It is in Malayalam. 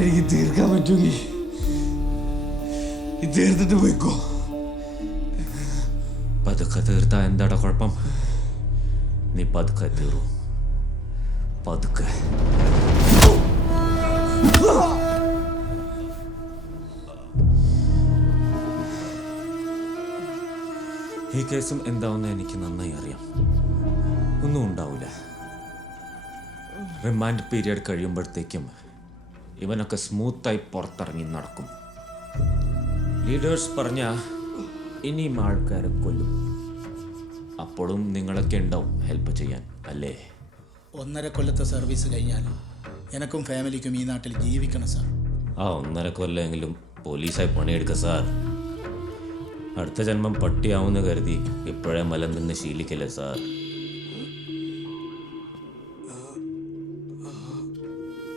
എനിക്ക് തീർക്കാൻ പറ്റുമെങ്കിൽ തീർത്തിട്ട് പോയിക്കോ. പതുക്കെ തീർത്താ എന്താടാ കുഴപ്പം? നീ പതുക്കെ തീറൂ, പതുക്കെ. ഈ കേസും എന്താവുന്ന എനിക്ക് നന്നായി അറിയാം. ഒന്നും ഉണ്ടാവില്ല. റിമാൻഡ് പീരിയഡ് കഴിയുമ്പോഴത്തേക്കും ഇവനൊക്കെ സ്മൂത്തായി പുറത്തിറങ്ങി നടക്കും. ലീഡേഴ്സ് പറഞ്ഞ ഇനിയും ആൾക്കാരെ കൊല്ലും. അപ്പോഴും നിങ്ങളൊക്കെ ഉണ്ടാവും ഹെൽപ്പ് ചെയ്യാൻ, അല്ലേ? 1.5 കൊല്ലത്തെ സർവീസ് കഴിഞ്ഞാൽ എനക്കും ഫാമിലിക്കും ഈ നാട്ടിൽ ജീവിക്കണം സാർ. ആ 1.5 കൊല്ലമെങ്കിലും പോലീസായി പണിയെടുക്കുക സാർ. അടുത്ത ജന്മം പട്ടിയാവുമെന്ന് കരുതി ഇപ്പോഴേ മലം നിന്ന് ശീലിക്കല്ലേ സാർ.